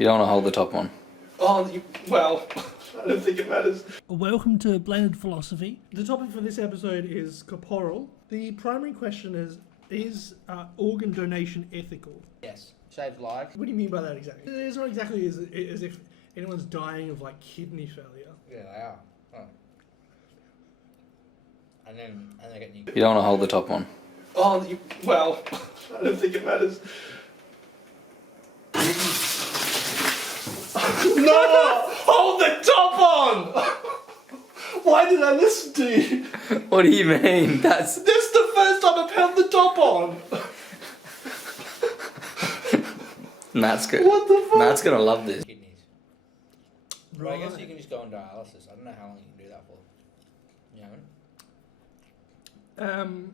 You don't want to hold the top one. Well, I don't think it matters. Welcome to Blended Philosophy. The topic for this episode is corporal. The primary question is organ donation ethical? Yes. Saves lives. What do you mean by that exactly? It's not exactly as if anyone's dying of like kidney failure. Yeah, they are. Oh. And then they get new. You don't want to hold the top one. Well, I don't think it matters. No! Hold the top on! Why did I listen to you? What do you mean? That's This is the first time I've held the top on! Matt's good. What the fuck? Matt's gonna love this. Kidneys. Right. I guess you can just go on dialysis. I don't know how long you can do that for. You know?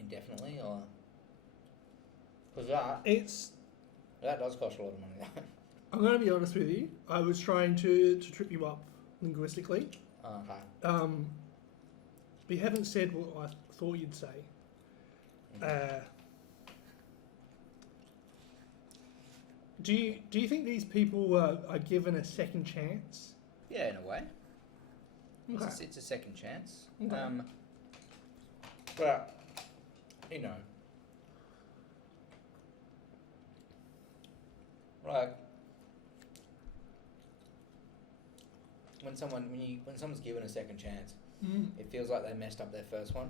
Indefinitely, or because that does cost a lot of money. I'm going to be honest with you. I was trying to trip you up linguistically. Okay. But you haven't said what I thought you'd say. Do you think these people are given a second chance? Yeah, in a way. Okay. It's a second chance. Okay. But you know, like when someone's given a second chance, it feels like they messed up their first one.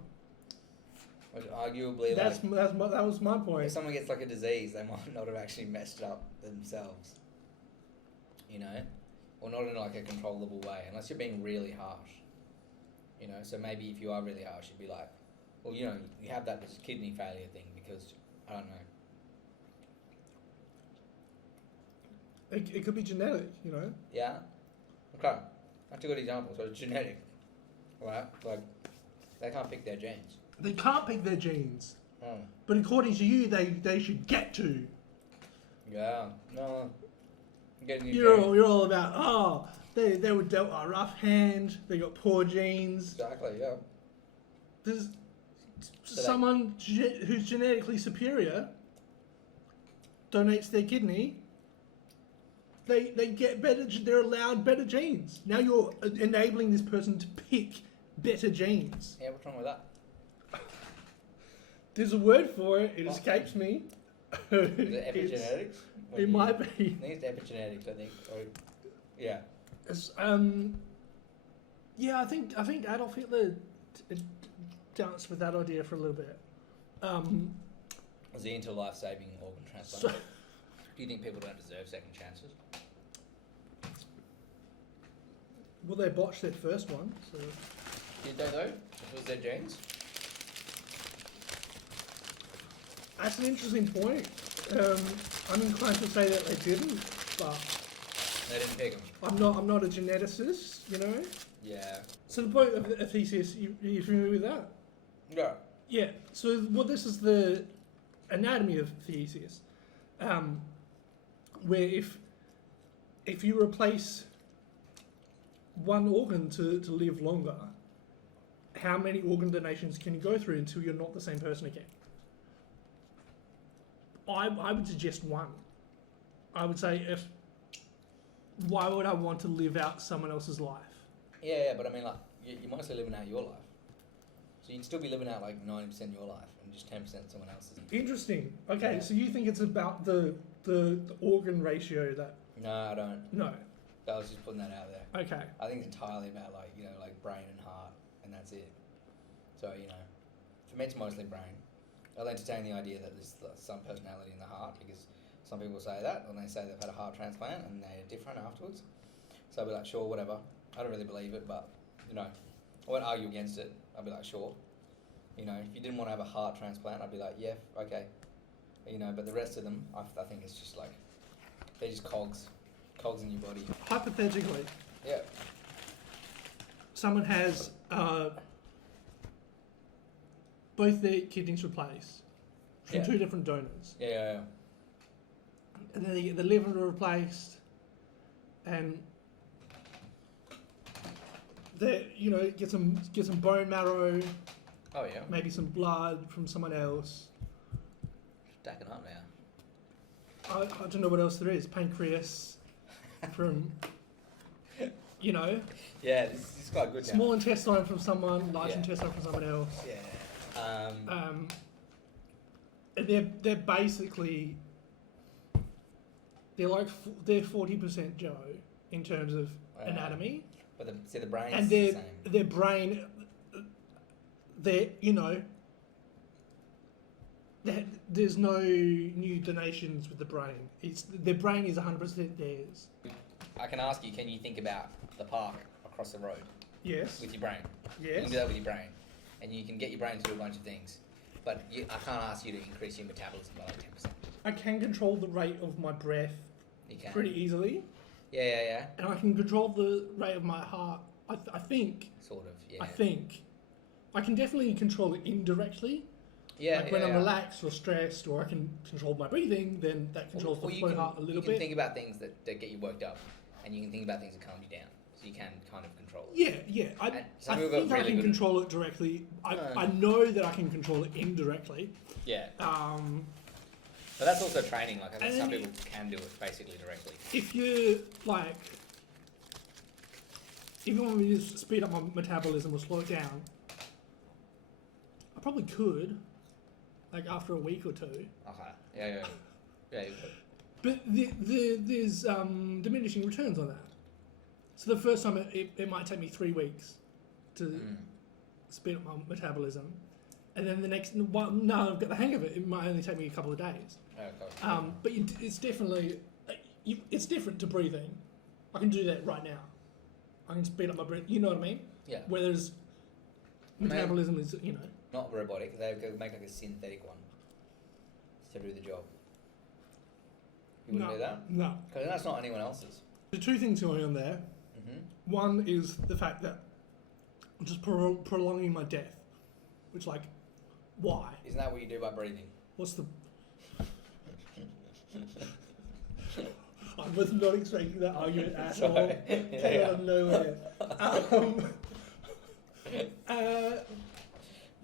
Which arguably, that was my point. if someone gets like a disease, they might not have actually messed it up themselves. You know, or not in like a controllable way, unless you're being really harsh. You know, so maybe if you are really harsh, you'd be like, well, you know, you have that kidney failure thing because I don't know. It could be genetic, you know. Yeah. Okay. That's a good example. So it's genetic, right? Like they can't pick their genes. They can't pick their genes, Oh. but according to you, they should get to. Yeah. No. Getting new You're genes. all about they were dealt a rough hand. They got poor genes. Exactly. Yeah. There's So someone who's genetically superior donates their kidney. They get better. They're allowed better genes. Now you're enabling this person to pick better genes. Yeah. What's wrong with that? There's a word for it. It escapes me. Is it epigenetics? It might be. I think it's epigenetics. I think. Or, yeah. Yeah, I think Adolf Hitler danced with that idea for a little bit. Was he into life-saving organ transplant? So, Do you think people don't deserve second chances? well, they botched their first one. So Did they though? Was their genes? that's an interesting point. I'm inclined to say that they didn't, but They didn't pick them. I'm not a geneticist, you know. Yeah. So the point of a thesis, you familiar with that? Yeah. Yeah. So this is the anatomy of thesis, where if you replace one organ to live longer, how many organ donations can you go through until you're not the same person again? I would suggest one. I would say why would I want to live out someone else's life? Yeah, but I mean, like, you're mostly living out your life. So you'd still be living out, like, 90% your life and just 10% someone else's. Interesting. Okay, Yeah. so you think it's about the organ ratio that... No, I don't. No. I was just putting that out there. Okay. I think it's entirely about, like, you know, like, brain and heart, and that's it. So, you know, for me, it's mostly brain. I'll entertain the idea that there's some personality in the heart, because some people say that, and they say they've had a heart transplant, and they're different afterwards. So I'll be like, sure, whatever. I don't really believe it, but, you know, I won't argue against it. I'll be like, sure. You know, if you didn't want to have a heart transplant, I'd be like, yeah, okay. You know, but the rest of them, I think it's just like, they're just cogs in your body. Hypothetically, Yeah. someone has both their kidneys replaced from Yeah. two different donors, Yeah. and then they get the liver replaced, and they get some bone marrow, Oh, yeah. maybe some blood from someone else. Stacking up now. I don't know what else there is. Pancreas. from, you know, Yeah, this is quite good now. small intestine from someone, large Yeah. intestine from someone else. Yeah. And they're basically they're 40% Joe in terms of anatomy, But the brain's and the same. their brain, they're you know. There's no new donations with the brain. Their brain is 100% theirs. I can ask you, can you think about the park across the road Yes. with your brain? You Yes. can do that with your brain. And you can get your brain to do a bunch of things. But I can't ask you to increase your metabolism by like 10%. I can control the rate of my breath You can. pretty easily, Yeah. and I can control the rate of my heart. I think. Sort of, yeah. I think. I can definitely control it indirectly. Yeah, Like when I'm relaxed or stressed, or I can control my breathing, then that controls Or the you flow can, heart a little you can bit. think about things that get you worked up. And you can think about things that calm you down. So you can kind of control it. Yeah. I And some think people got I really can good at- control it directly. No. I know that I can control it indirectly. Yeah. But that's also training. Like, I think And some then people can do it basically directly. if you like, if you want me to just speed up my metabolism or slow it down, I probably could, like after a week or two. Okay. Yeah, you could. But there's diminishing returns on that. So the first time it might take me 3 weeks to speed up my metabolism, and then the next, well, now I've got the hang of it, it might only take me a couple of days. Okay. But it's definitely, it's different to breathing. I can do that right now. I can speed up my breath. You know what I mean? Yeah. Whereas metabolism is, you know. Not robotic. They could make like a synthetic one to do the job. You wouldn't do that? No. Because that's not anyone else's. The two things going on there. Mm-hmm. One is the fact that I'm just prolonging my death. Which, like, why? Isn't that what you do by breathing? What's the... I was not expecting that argument at all. Sorry. Came out of nowhere.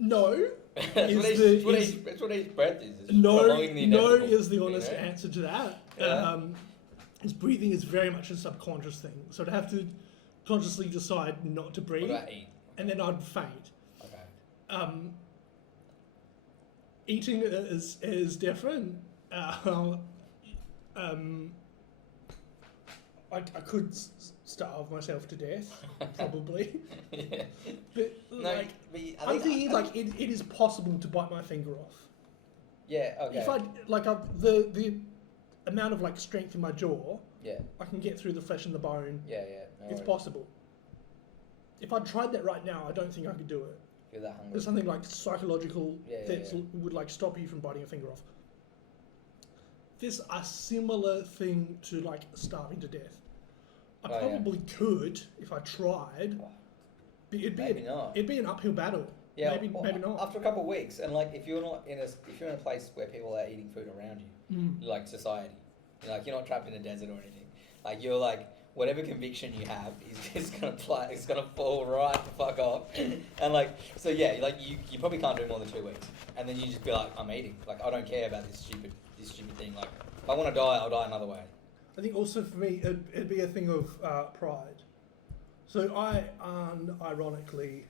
No. That's what each breath is. It's prolonging the No inevitable, is the honest you know? answer to that. Yeah. Is breathing is very much a subconscious thing. So to have to consciously decide not to What breathe, about eat? and then I'd faint. Okay. Eating is different. I could starve myself to death, probably. Yeah. But No, like, but I'm thinking like it is possible to bite my finger off. Yeah. Okay. If I the amount of like strength in my jaw, Yeah. I can get through the flesh and the bone. Yeah. No It's worries. possible. If I tried that right now, I don't think I could do it. You're that hungry. There's something like psychological Yeah, that would like stop you from biting a finger off. There's a similar thing to like starving to death. I Oh, yeah. probably could if I tried, but Maybe not. it'd be an uphill battle. Yeah, maybe well, not. After a couple of weeks, and like if you're in a place where people are eating food around you, like society, you're not trapped in a desert or anything. Like you're like whatever conviction you have is it's gonna fall right the fuck off, and like so yeah, like you probably can't do more than 2 weeks, and then you just be like I'm eating, like I don't care about this stupid thing. Like if I want to die, I'll die another way. I think also for me, it'd be a thing of pride. So I unironically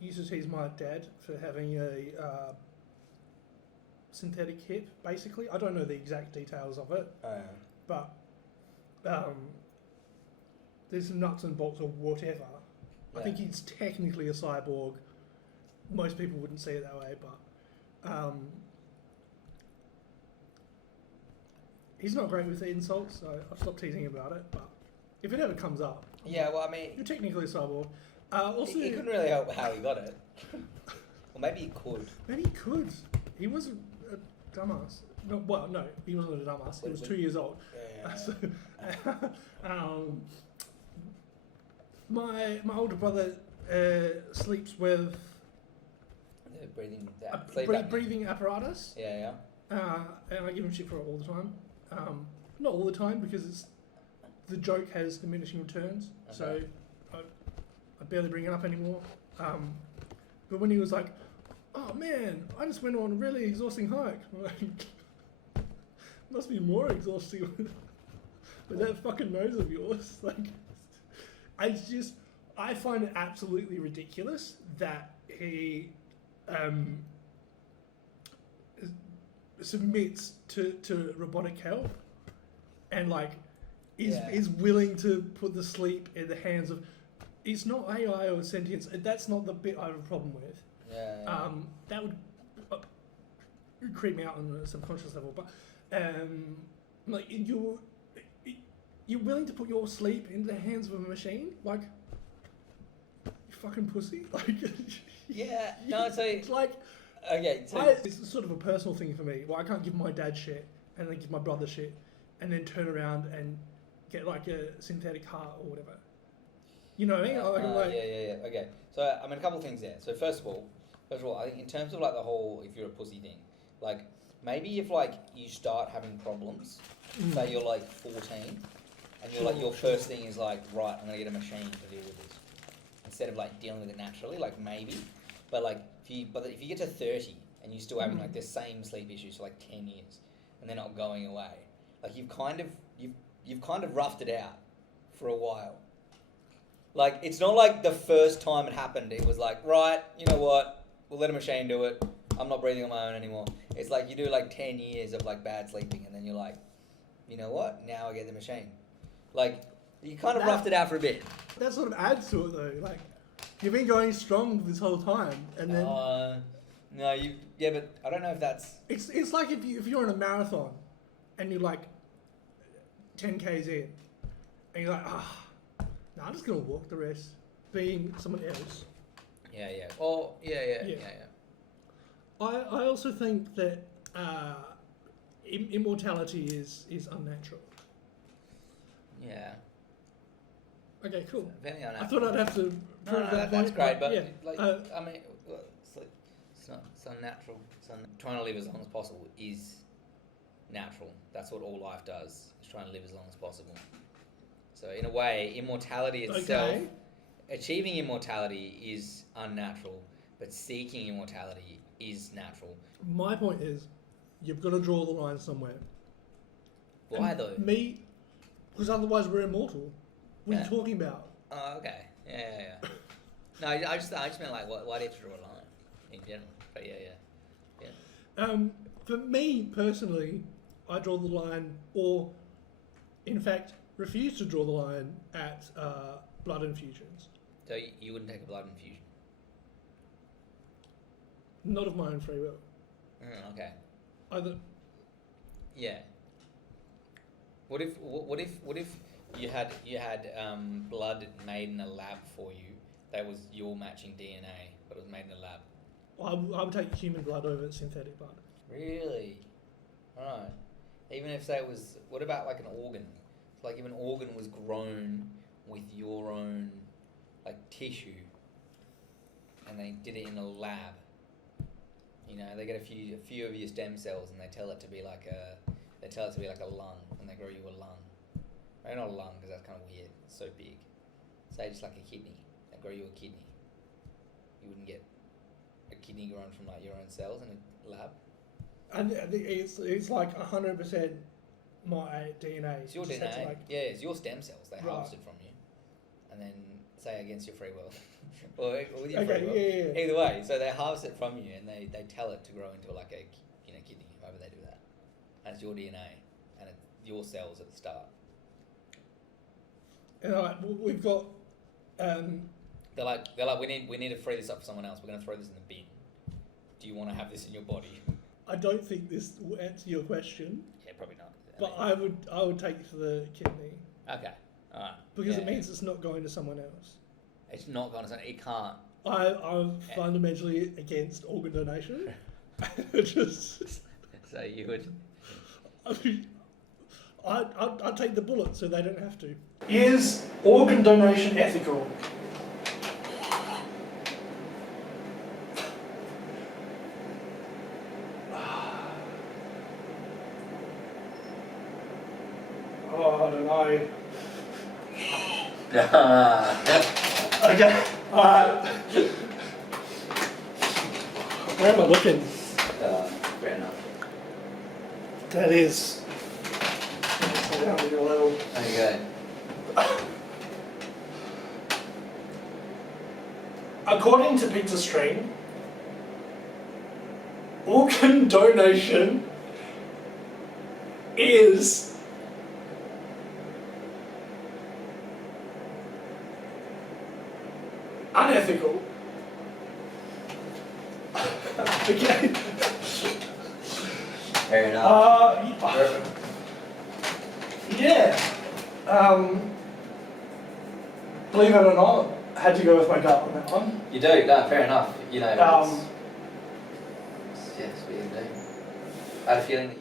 used to tease my dad for having a synthetic hip, basically. I don't know the exact details of it, but there's some nuts and bolts or whatever. I think he's technically a cyborg. Most people wouldn't see it that way, but he's not great with the insults, so I've stopped teasing about it. But if it ever comes up, Yeah, well, I mean, you're technically a cyborg. Also, he couldn't really help how he got it. Or maybe he could. maybe he could. He wasn't a dumbass. No, well, no, he wasn't a dumbass. He was 2 years old. Yeah. So, my older brother sleeps with The breathing. a Sleep apnea. breathing apparatus, Yeah. and I give him shit for it all the time. Not all the time because the joke has diminishing returns, so Okay. I barely bring it up anymore. But when he was like, "Oh man, I just went on a really exhausting hike," I'm like, Must be more exhausting with that fucking nose of yours. Like, I find it absolutely ridiculous that he submits to robotic help and like is willing to put the sleep in the hands of. It's not AI or sentience. That's not the bit I have a problem with. Yeah. That would creep me out on a subconscious level. But like you're willing to put your sleep in the hands of a machine, like you fucking pussy. Like Yeah. No. So it's like okay. So it's sort of a personal thing for me. Well, I can't give my dad shit and then give my brother shit and then turn around and get like a synthetic heart or whatever. You know what I mean? Yeah. Okay. So I mean, a couple of things there. So first of all, I think in terms of like the whole if you're a pussy thing, like maybe if like you start having problems, say you're like 14, and you're like your first thing is like, right, I'm gonna get a machine to deal with this, instead of like dealing with it naturally, like maybe, but like if you get to 30 and you're still having like the same sleep issues for like 10 years, and they're not going away, like you've kind of roughed it out for a while. Like, it's not like the first time it happened, it was like, right, you know what, we'll let a machine do it. I'm not breathing on my own anymore. It's like you do like 10 years of like bad sleeping and then you're like, you know what, now I get the machine. Like, you kind of roughed it out for a bit. That sort of adds to it though. Like, you've been going strong this whole time and then... but I don't know if that's... It's like if you're in a marathon and you're like 10 Ks in and you're like, no, I'm just going to walk the rest, being someone else. Yeah. Oh, yeah. I also think that immortality is unnatural. Yeah. Okay, cool. Very I unnatural. thought I'd have to prove that that's point, great, but yeah. I mean, it's unnatural. Trying to live as long as possible is natural. That's what all life does. Is trying to live as long as possible. So in a way, immortality itself, achieving immortality is unnatural, but seeking immortality is natural. My point is, you've got to draw the line somewhere. Why though? Me, because otherwise we're immortal. What are you talking about? Oh, okay. Yeah. No, I just meant like, why do you have to draw a line in general? But yeah. For me personally, I draw the line, or in fact, refuse to draw the line at blood infusions. So you wouldn't take a blood infusion? Not of my own free will. Okay. Either. Yeah. What if you had blood made in a lab for you that was your matching DNA, but it was made in a lab? I would take human blood over synthetic blood. Really? Alright. Even if, say, it was... What about, like, an organ? Like, if an organ was grown with your own, like, tissue, and they did it in a lab, you know, they get a few of your stem cells, and they tell it to be like a lung, and they grow you a lung. Maybe not a lung, because that's kind of weird. It's so big. Say just like a kidney. They grow you a kidney. You wouldn't get a kidney grown from, like, your own cells in a lab? And it's like 100% my DNA. It's your Just DNA. had to, like, It's your stem cells. They harvest it from you, and then say against your free will, or with your free will. Yeah. Either way, so they harvest it from you, and they tell it to grow into like a kidney. However they do that, and it's your DNA, and it's your cells at the start. And we've got. They're like we need to free this up for someone else. We're going to throw this in the bin. Do you want to have this in your body? I don't think this will answer your question. Yeah, probably not. But I would take the kidney. Okay. All right. Because it means it's not going to someone else. It's not going to. It can't. I'm fundamentally against organ donation. Just. So you would. I'd take the bullet so they don't have to. Is organ donation ethical? Oh, I don't know. Okay. Where am I looking? Fair enough. That is you go. According to Pizza Stream, organ donation is unethical. Okay. Fair enough. Yeah. Believe it or not, I had to go with my gut on that one. You do, no, fair enough. You know, Um, yes, we do. I had a feeling that